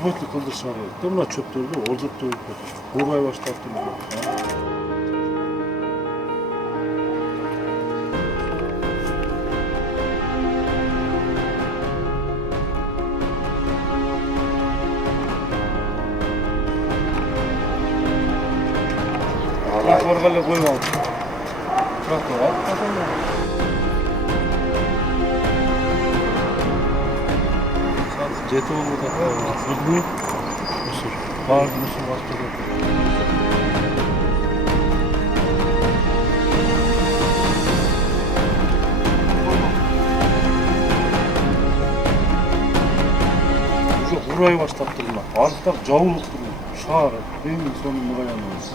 смысле кылдырышыңар керек да, мына чөптөрдү олжоптойт, урбай баштаптыр. Тротуарга эле коюп алып. Тротуар алып калган. Жети болуп атат. Билбейм. Мусор. Баары мусор басып кетет. Уже урай баштаптыр мына. Азыр жабылыптыр. Шаар, эң сонун ыңгайланабыз.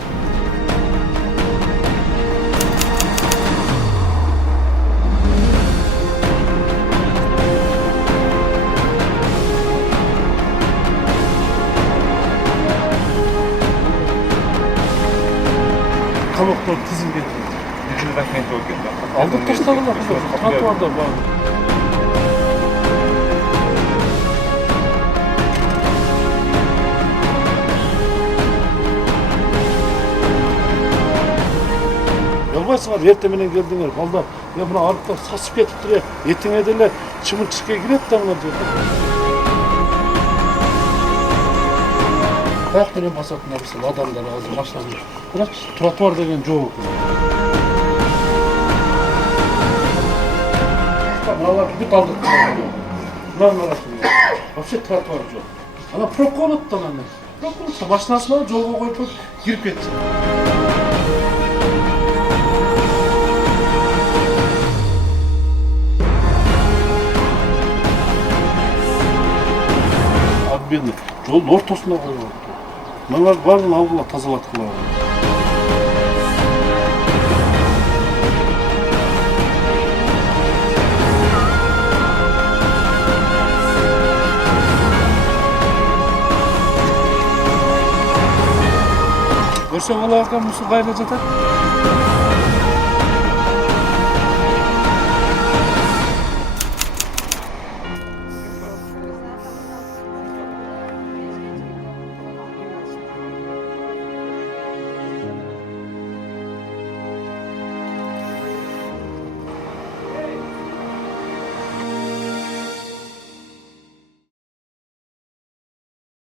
Камактар тизилген. Жылдан кейін жол кетті. Алдып таштағандар, тротуарда бар. Ялбайсыңар, ерте менен келдиңер, балдар. Мына арыктар сасып кетиптир, этиңе деле чымын-чишке кирет да мына жерде. Каяк менен басатын нерсе, адамдар азыр машина. Бирок тротуар деген жок. Мыналар бүт алдык. Мына вообще тротуар жок. Ана пробка болот да аны. Пробка машинасын алып жолго коюп кирип кетти. Бедный. Жолдун ортосуна коюп атты. Мыналар баарын алгыла тазалаткыла. Көрсөң аларга мусор кайда жатат?